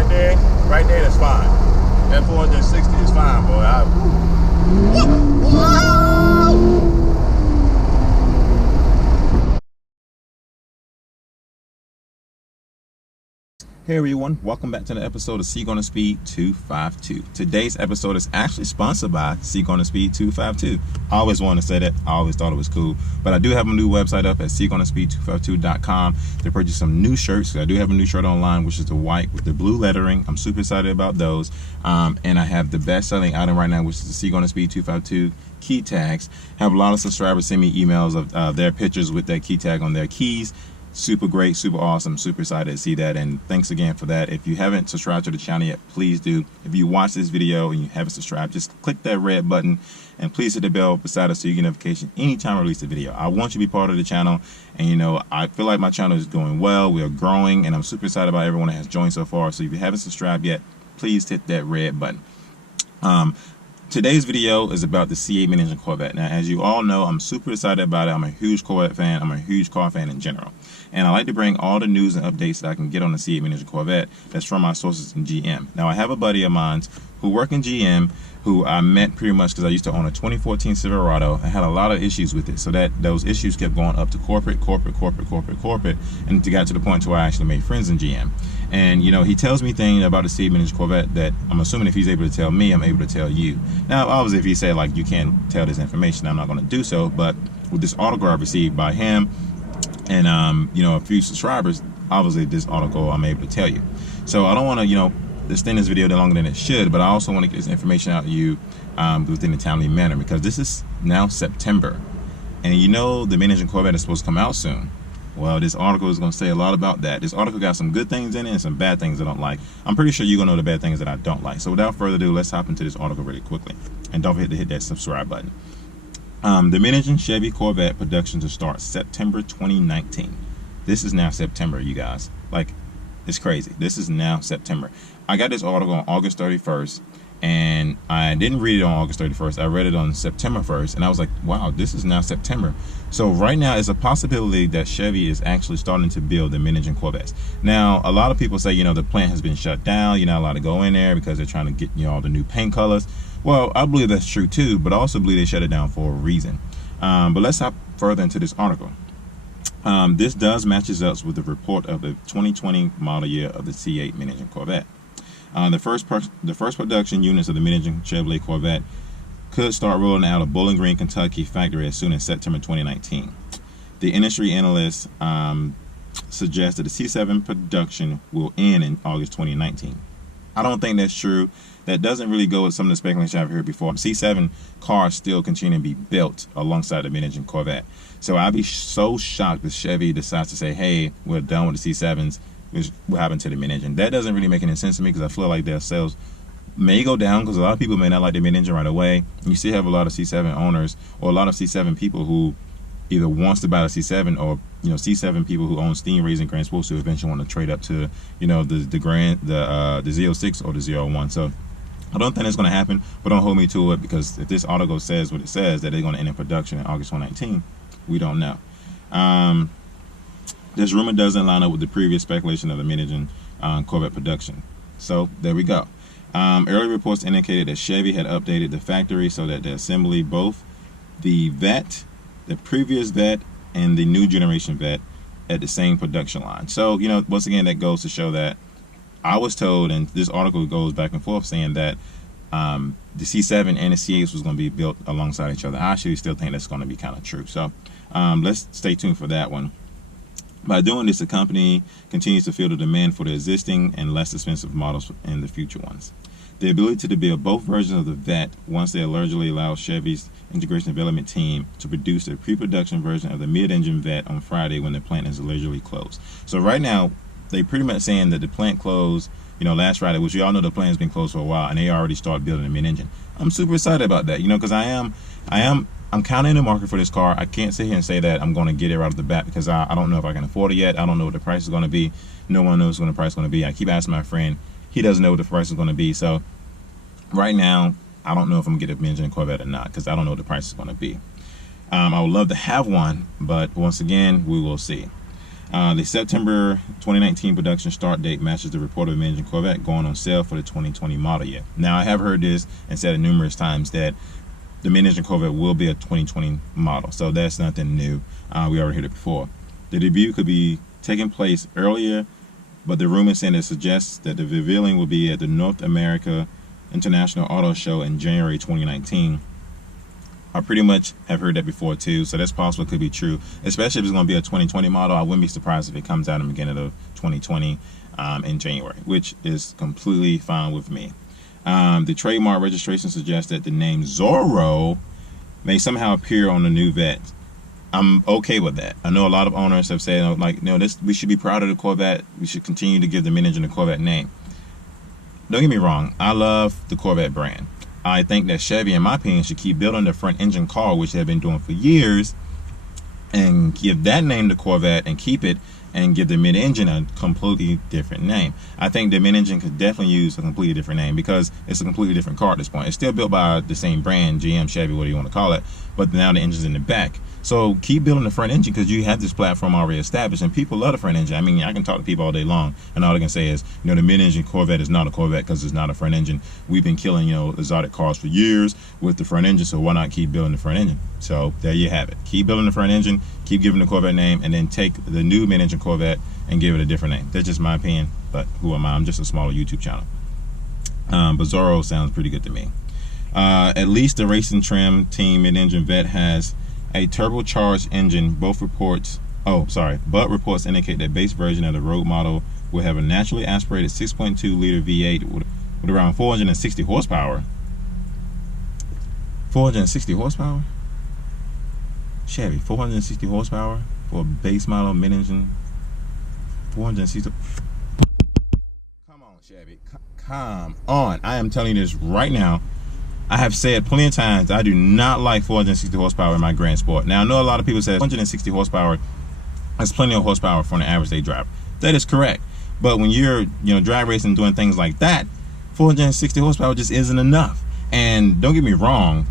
Right there, that's fine. That 460 is fine, boy. Hey everyone, welcome back to the episode of Seagonna Speed 252. Today's episode is actually sponsored by Seagonna Speed 252. I always wanted to say that. I always thought it was cool. But I do have a new website up at SeagonnaSpeed252.com to purchase some new shirts. I do have a new shirt online, which is the white with the blue lettering. I'm super excited about those. And I have the best-selling item right now, which is the Seagonna Speed 252 key tags. I have a lot of subscribers send me emails of their pictures with that key tag on their keys. Super great, super awesome, super excited to see that, and thanks again for that. If you haven't subscribed to the channel yet, please do. If you watch this video and you haven't subscribed, just click that red button and please hit the bell beside us so you get notification anytime I release a video. I want you to be part of the channel, and you know, I feel like my channel is going well. We are growing, and I'm super excited about everyone that has joined so far. So if you haven't subscribed yet, please hit that red button. Today's video is about the C8 mid-engine Corvette. Now, as you all know, I'm super excited about it. I'm a huge Corvette fan. I'm a huge car fan in general. And I like to bring all the news and updates that I can get on the C8 mid-engine Corvette that's from my sources in GM. Now, I have a buddy of mine who works in GM who I met pretty much because I used to own a 2014 Silverado. I had a lot of issues with it, so that those issues kept going up to corporate, and it got to the point where I actually made friends in GM. And you know, he tells me things about the C8 mid-engine Corvette that I'm assuming if he's able to tell me, I'm able to tell you. Now, obviously, if he said like you can't tell this information, I'm not going to do so. But with this article I received by him and you know, a few subscribers, obviously this article I'm able to tell you. So I don't want to, you know, extend this video longer than it should, but I also want to get this information out to you within a timely manner, because this is now September, and you know the mid-engine Corvette is supposed to come out soon. Well, this article is going to say a lot about that. This article got some good things in it and some bad things I don't like. I'm pretty sure you're going to know the bad things that I don't like. So without further ado, let's hop into this article really quickly. And don't forget to hit that subscribe button. The mid-engine Chevy Corvette production to start September 2019. This is now September, you guys. Like, it's crazy. This is now September. I got this article on August 31st, and I didn't read it on August 31st. I read it on September 1st, and I was like, wow, this is now September. So right now, it's a possibility that Chevy is actually starting to build the mid-engine Corvettes. Now, a lot of people say, you know, the plant has been shut down. You're not allowed to go in there because they're trying to get, you know, all the new paint colors. Well, I believe that's true too, but I also believe they shut it down for a reason. But let's hop further into this article. This does matches up with the report of the 2020 model year of the C8 mid-engine Corvette. The first production units of the mid-engine Chevrolet Corvette could start rolling out of Bowling Green, Kentucky factory as soon as September 2019. The industry analysts suggest that the C7 production will end in August 2019. I don't think that's true. That doesn't really go with some of the speculation I've heard before. C7 cars still continue to be built alongside the mid-engine Corvette. So I'd be so shocked if Chevy decides to say, hey, we're done with the C7s. What happened to the mid-engine? That doesn't really make any sense to me, because I feel like their sales may go down because a lot of people may not like the mid-engine right away. You still have a lot of C7 owners or a lot of C7 people who either wants to buy a C7, or you know, C7 people who own Stingrays and Grand Sports who eventually want to trade up to, you know, the Z06 or the Z01. So I don't think that's going to happen, but don't hold me to it, because if this article says what it says, that they're going to end in production in August 2019, we don't know. This rumor doesn't line up with the previous speculation of the mid-engine Corvette production. So there we go. Early reports indicated that Chevy had updated the factory so that the assembly, both the Vette, the previous Vette, and the new generation Vette at the same production line. So, you know, once again, that goes to show that I was told, and this article goes back and forth saying that the C7 and the C8 was going to be built alongside each other. I actually still think that's going to be kind of true. So let's stay tuned for that one. By doing this, the company continues to feel the demand for the existing and less expensive models and the future ones. The ability to build both versions of the Vette once they allegedly allow Chevy's integration development team to produce a pre-production version of the mid-engine Vette on Friday when the plant is allegedly closed. So right now, they pretty much saying that the plant closed, you know, last Friday, which we all know the plant has been closed for a while, and they already started building the mid-engine. I'm super excited about that, you know, because I'm kind of in the market for this car. I can't sit here and say that I'm going to get it right off the bat, because I don't know if I can afford it yet. I don't know what the price is going to be. No one knows what the price is going to be. I keep asking my friend. He doesn't know what the price is going to be. So right now, I don't know if I'm going to get a mid-engine Corvette or not, because I don't know what the price is going to be. I would love to have one, but once again, we will see. The September 2019 production start date matches the reported mid-engine Corvette going on sale for the 2020 model year. Now, I have heard this and said it numerous times that the mid-engine Corvette will be a 2020 model, so that's nothing new. We already heard it before. The debut could be taking place earlier, but the rumor center suggests that the revealing will be at the North America International Auto Show in January 2019. I pretty much have heard that before too, so that's possible. It could be true, especially if it's going to be a 2020 model. I wouldn't be surprised if it comes out in the beginning of 2020 in January, which is completely fine with me. The trademark registration suggests that the name Zorro may somehow appear on the new Vette. I'm okay with that. I know a lot of owners have said, like, no, we should be proud of the Corvette. We should continue to give the mid-engine the Corvette name. Don't get me wrong. I love the Corvette brand. I think that Chevy, in my opinion, should keep building the front engine car, which they've been doing for years, and give that name to Corvette and keep it, and give the mid-engine a completely different name. I think the mid-engine could definitely use a completely different name because it's a completely different car at this point. It's still built by the same brand, GM, Chevy, whatever you want to call it, but now the engine's in the back. So keep building the front engine because you have this platform already established, and people love the front engine. I mean, I can talk to people all day long, and all they can say is, the mid-engine Corvette is not a Corvette because it's not a front engine. We've been killing, exotic cars for years with the front engine, so why not keep building the front engine? So there you have it. Keep building the front engine, keep giving the Corvette name, and then take the new mid-engine Corvette and give it a different name. That's just my opinion, but who am I? I'm just a smaller YouTube channel. But Zorro sounds pretty good to me. At least the racing trim team mid-engine Vette has a turbocharged engine. But reports indicate that base version of the road model will have a naturally aspirated 6.2 liter V8 with around 460 horsepower. 460 horsepower? Chevy, 460 horsepower for a base model mid-engine. 460. Come on, Chevy. Come on. I am telling you this right now. I have said plenty of times I do not like 460 horsepower in my Grand Sport. Now, I know a lot of people say 460 horsepower is plenty of horsepower for an average day driver. That is correct. But when you're, drag racing, doing things like that, 460 horsepower just isn't enough. And don't get me wrong,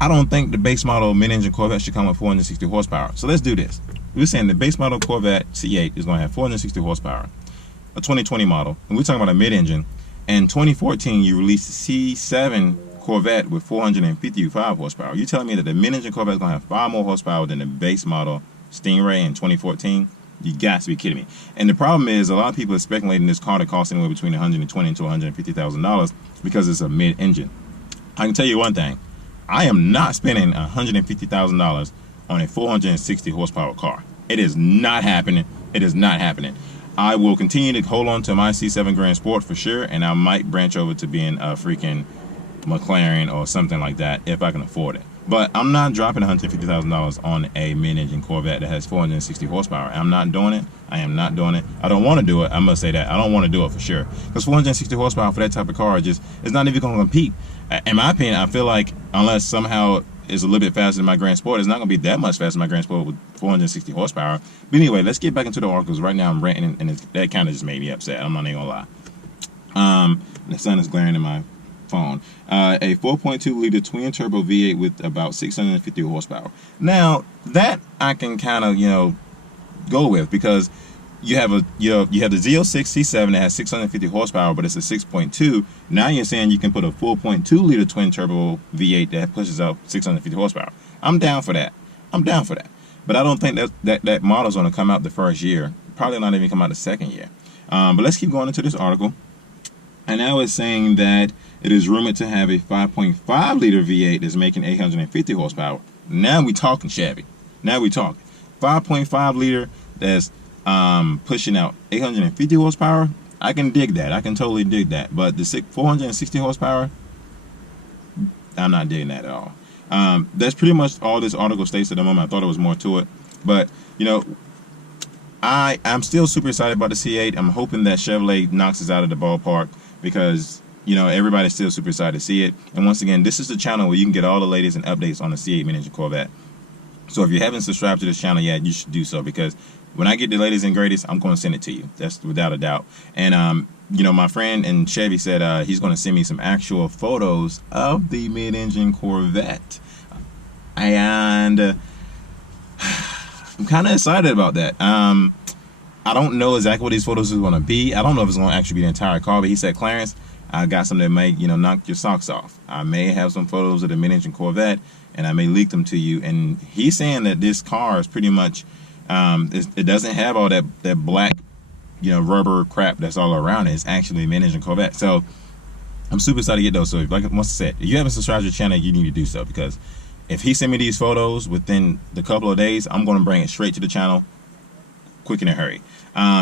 I don't think the base model mid-engine Corvette should come with 460 horsepower. So let's do this. We're saying the base model Corvette C8 is going to have 460 horsepower, a 2020 model, and we're talking about a mid-engine. In 2014, you released the C7 Corvette with 455 horsepower. You telling me that the mid-engine Corvette is going to have 5 more horsepower than the base model Stingray in 2014? You got to be kidding me. And the problem is, a lot of people are speculating this car to cost anywhere between $120,000 to $150,000 because it's a mid-engine. I can tell you one thing. I am not spending $150,000 on a 460 horsepower car. It is not happening. It is not happening. I will continue to hold on to my C7 Grand Sport for sure, and I might branch over to being a freaking McLaren or something like that if I can afford it. But I'm not dropping $150,000 on a mid-engine Corvette that has 460 horsepower. I'm not doing it. I am not doing it. I don't want to do it. I must say that. I don't want to do it for sure. Because 460 horsepower for that type of car it's not even going to compete. In my opinion, I feel like unless somehow it's a little bit faster than my Grand Sport, it's not going to be that much faster than my Grand Sport with 460 horsepower. But anyway, let's get back into the articles. Right now I'm ranting, and that kind of just made me upset. I'm not even going to lie. The sun is glaring in my phone. A 4.2 liter twin turbo V8 with about 650 horsepower. Now that I can kind of go with, because you have the Z06 C7 that has 650 horsepower, but it's a 6.2. Now you're saying you can put a 4.2 liter twin turbo V8 that pushes out 650 horsepower. I'm down for that. I'm down for that. But I don't think that model's going to come out the first year. Probably not even come out the second year. But let's keep going into this article. And now it's saying that it is rumored to have a 5.5 liter V8 that's making 850 horsepower. Now we talking, Chevy. Now we talking. 5.5 liter that's pushing out 850 horsepower. I can dig that. I can totally dig that. But the 460 horsepower, I'm not digging that at all. That's pretty much all this article states at the moment. I thought there was more to it. But, I'm still super excited about the C8. I'm hoping that Chevrolet knocks us out of the ballpark because, everybody's still super excited to see it. And once again, this is the channel where you can get all the latest and updates on the C8 mid-engine Corvette. So if you haven't subscribed to this channel yet, you should do so, because when I get the latest and greatest, I'm going to send it to you. That's without a doubt. And, my friend in Chevy said he's going to send me some actual photos of the mid-engine Corvette. And I'm kind of excited about that. I don't know exactly what these photos is going to be. I don't know if it's going to actually be the entire car, but he said, Clarence, I got something that may, knock your socks off. I may have some photos of the mid-engine Corvette, and I may leak them to you. And he's saying that this car is pretty much, it doesn't have all that black, rubber crap that's all around it. It's actually a mid-engine Corvette. So I'm super excited to get those. So like once I said, if you haven't subscribed to the channel, you need to do so, because if he sent me these photos within the couple of days, I'm going to bring it straight to the channel, quick in a hurry.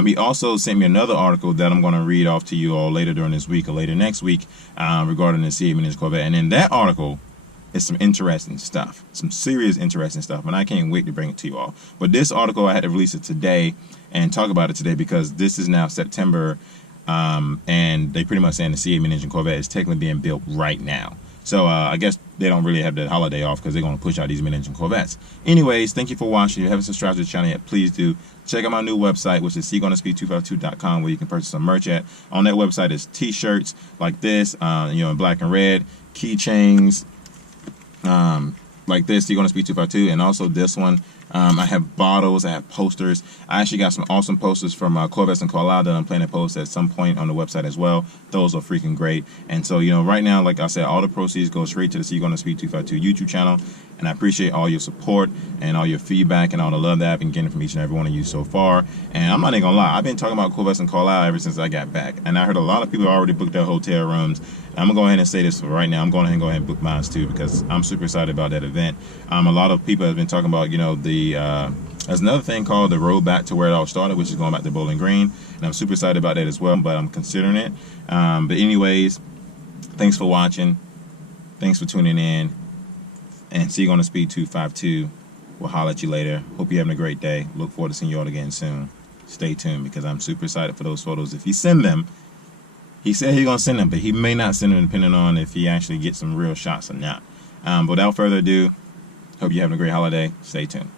He also sent me another article that I'm going to read off to you all later during this week or later next week regarding the C8 mid-engine Corvette. And in that article is some interesting stuff, some serious interesting stuff, and I can't wait to bring it to you all. But this article, I had to release it today and talk about it today because this is now September, and they pretty much saying the C8 mid-engine Corvette is technically being built right now. So I guess they don't really have the holiday off because they're going to push out these mid-engine Corvettes. Anyways, thank you for watching. If you haven't subscribed to the channel yet, please do. Check out my new website, which is SeekOnTheSpeed252.com, where you can purchase some merch at. On that website is t-shirts like this, in black and red, keychains like this, SeekOnTheSpeed252, and also this one. I have bottles, I have posters. I actually got some awesome posters from Corvettes and Carlisle that I'm planning to post at some point on the website as well. Those are freaking great. And so, right now, like I said, all the proceeds go straight to the SeekOnTheSpeed252 YouTube channel. And I appreciate all your support and all your feedback and all the love that I've been getting from each and every one of you so far. And I'm not even gonna lie, I've been talking about Corvettes and Carlisle ever since I got back. And I heard a lot of people already booked their hotel rooms. I'm gonna go ahead and say this for right now. I'm going to go ahead and book mine too, because I'm super excited about that event. A lot of people have been talking about, there's another thing called the road back to where it all started, which is going back to Bowling Green. And I'm super excited about that as well, but I'm considering it. But anyways, thanks for watching. Thanks for tuning in. And SeekOnTheSpeed252. We'll holler at you later. Hope you're having a great day. Look forward to seeing you all again soon. Stay tuned, because I'm super excited for those photos. If he send them, he said he's going to send them, but he may not send them depending on if he actually gets some real shots or not. But without further ado, hope you're having a great holiday. Stay tuned.